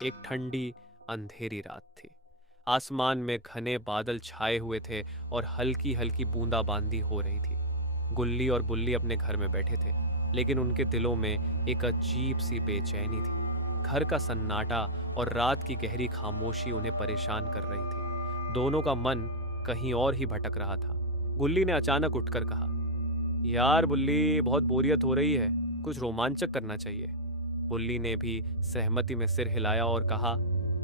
एक ठंडी अंधेरी रात थी। आसमान में घने बादल छाए हुए थे और हल्की हल्की बूंदाबांदी हो रही थी। गुल्ली और बुल्ली अपने घर में बैठे थे, लेकिन उनके दिलों में एक अजीब सी बेचैनी थी। घर का सन्नाटा और रात की गहरी खामोशी उन्हें परेशान कर रही थी। दोनों का मन कहीं और ही भटक रहा था। गुल्ली ने अचानक उठकर कहा, यार बुल्ली, बहुत बोरियत हो रही है, कुछ रोमांचक करना चाहिए। बुल्ली ने भी सहमति में सिर हिलाया और कहा,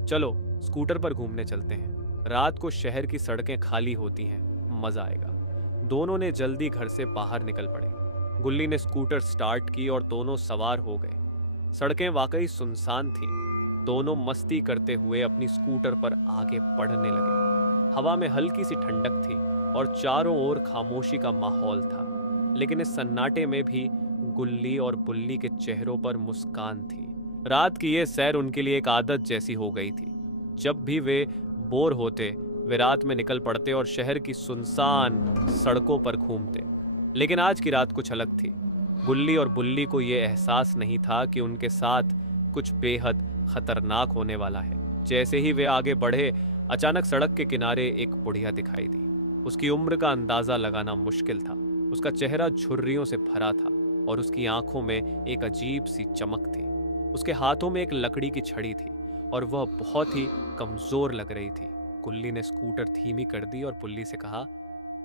चलो स्कूटर पर घूमने चलते हैं। रात को शहर की सड़कें खाली होती हैं, मजा आएगा। दोनों ने जल्दी घर से बाहर निकल पड़े। गुल्ली ने स्कूटर स्टार्ट की और दोनों सवार हो गए। सड़कें वाकई सुनसान थीं। दोनों मस्ती करते हुए अपनी स्कूटर पर आगे बढ़ने लगे। हवा में हल्की सी ठंडक थी और चारों ओर खामोशी का माहौल था, लेकिन इस सन्नाटे में भी गुल्ली और बुल्ली के चेहरों पर मुस्कान थी। रात की ये सैर उनके लिए एक आदत जैसी हो गई थी। जब भी वे बोर होते, वे रात में निकल पड़ते और शहर की सुनसान सड़कों पर घूमते। लेकिन आज की रात कुछ अलग थी। गुल्ली और बुल्ली को यह एहसास नहीं था कि उनके साथ कुछ बेहद खतरनाक होने वाला है। जैसे ही वे आगे बढ़े, अचानक सड़क के किनारे एक बुढ़िया दिखाई दी। उसकी उम्र का अंदाजा लगाना मुश्किल था। उसका चेहरा झुर्रियों से भरा था और उसकी आंखों में एक अजीब सी चमक थी। उसके हाथों में एक लकड़ी की छड़ी थी और वह बहुत ही कमजोर लग रही थी। गुल्ली ने स्कूटर धीमी कर दी और बुल्ली से कहा,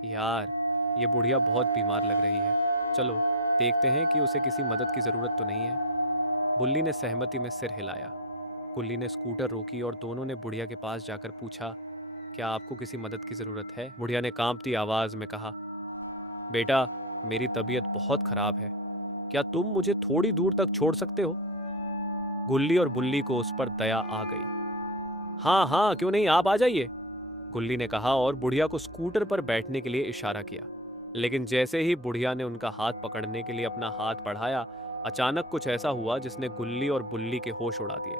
यार ये बुढ़िया बहुत बीमार लग रही है, चलो देखते हैं कि उसे किसी मदद की जरूरत तो नहीं है। बुल्ली ने सहमति में सिर हिलाया। गुल्ली ने स्कूटर रोकी और दोनों ने बुढ़िया के पास जाकर पूछा, क्या आपको किसी मदद की जरूरत है? बुढ़िया ने कांपती आवाज में कहा, बेटा, मेरी तबीयत बहुत खराब है, क्या तुम मुझे थोड़ी दूर तक छोड़ सकते हो? गुल्ली और बुल्ली को उस पर दया आ गई। हाँ हाँ, क्यों नहीं, आप आ जाइए, गुल्ली ने कहा और बुढ़िया को स्कूटर पर बैठने के लिए इशारा किया। लेकिन जैसे ही बुढ़िया ने उनका हाथ पकड़ने के लिए अपना हाथ बढ़ाया, अचानक कुछ ऐसा हुआ जिसने गुल्ली और बुल्ली के होश उड़ा दिए।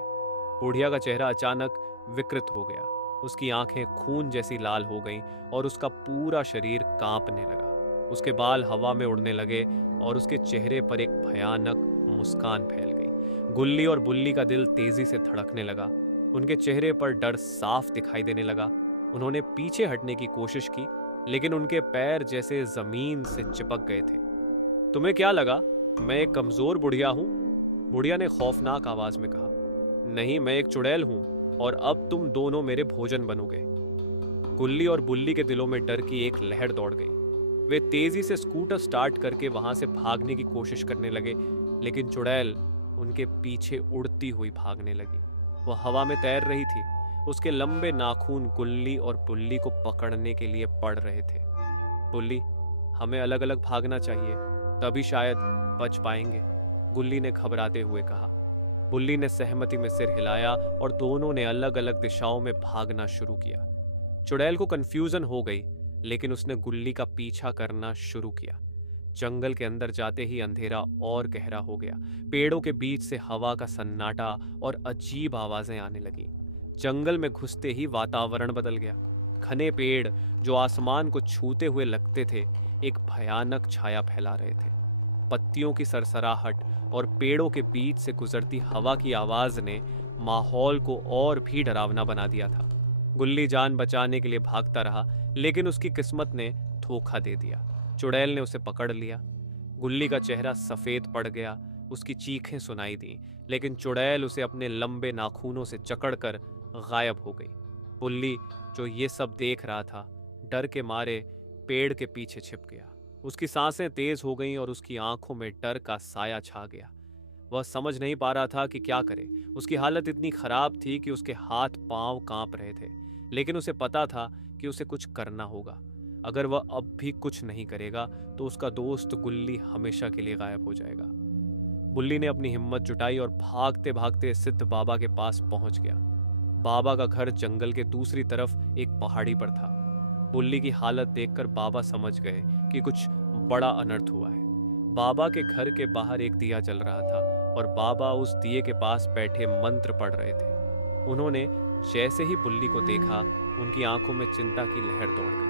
बुढ़िया का चेहरा अचानक विकृत हो गया। उसकी आंखें खून जैसी लाल हो गईं और उसका पूरा शरीर कांपने लगा। उसके बाल हवा में उड़ने लगे और उसके चेहरे पर एक भयानक मुस्कान फैल गई। गुल्ली और बुल्ली का दिल तेजी से धड़कने लगा। उनके चेहरे पर डर साफ दिखाई देने लगा। उन्होंने पीछे हटने की कोशिश की, लेकिन उनके पैर जैसे जमीन से चिपक गए थे। तुम्हें क्या लगा, मैं एक कमजोर बुढ़िया हूं? बुढ़िया ने खौफनाक आवाज में कहा। नहीं, मैं एक चुड़ैल हूं और अब तुम दोनों मेरे भोजन बनोगे। गुल्ली और बुल्ली के दिलों में डर की एक लहर दौड़ गई। वे तेजी से स्कूटर स्टार्ट करके वहां से भागने की कोशिश करने लगे, लेकिन चुड़ैल उनके पीछे उड़ती हुई भागने लगी। वह हवा में तैर रही थी। उसके लंबे नाखून गुल्ली और बुल्ली को पकड़ने के लिए पड़ रहे थे। बुल्ली, हमें अलग अलग भागना चाहिए, तभी शायद बच पाएंगे, गुल्ली ने घबराते हुए कहा। बुल्ली ने सहमति में सिर हिलाया और दोनों ने अलग अलग दिशाओं में भागना शुरू किया। चुड़ैल को कंफ्यूजन हो गई, लेकिन उसने गुल्ली का पीछा करना शुरू किया। जंगल के अंदर जाते ही अंधेरा और गहरा हो गया। पेड़ों के बीच से हवा का सन्नाटा और अजीब आवाजें आने लगी। जंगल में घुसते ही वातावरण बदल गया। घने पेड़ जो आसमान को छूते हुए लगते थे, एक भयानक छाया फैला रहे थे। पत्तियों की सरसराहट और पेड़ों के बीच से गुजरती हवा की आवाज ने माहौल को और भी डरावना बना दिया था। गुल्ली जान बचाने के लिए भागता रहा, लेकिन उसकी किस्मत ने धोखा दे दिया। चुड़ैल ने उसे पकड़ लिया। गुल्ली का चेहरा सफेद पड़ गया। उसकी चीखें सुनाई दी, लेकिन चुड़ैल उसे अपने लंबे नाखूनों से जकड़कर गायब हो गई। बुल्ली, जो ये सब देख रहा था, डर के मारे पेड़ के पीछे छिप गया। उसकी सांसें तेज हो गईं और उसकी आंखों में डर का साया छा गया। वह समझ नहीं पा रहा था कि क्या करे। उसकी हालत इतनी खराब थी कि उसके हाथ पांव कांप रहे थे, लेकिन उसे पता था कि उसे कुछ करना होगा। अगर वह अब भी कुछ नहीं करेगा तो उसका दोस्त गुल्ली हमेशा के लिए गायब हो जाएगा। बुल्ली ने अपनी हिम्मत जुटाई और भागते भागते सिद्ध बाबा के पास पहुंच गया। बाबा का घर जंगल के दूसरी तरफ एक पहाड़ी पर था। बुल्ली की हालत देखकर बाबा समझ गए कि कुछ बड़ा अनर्थ हुआ है। बाबा के घर के बाहर एक दिया जल रहा था और बाबा उस दिए के पास बैठे मंत्र पढ़ रहे थे। उन्होंने जैसे ही बुल्ली को देखा, उनकी आंखों में चिंता की लहर दौड़ गई।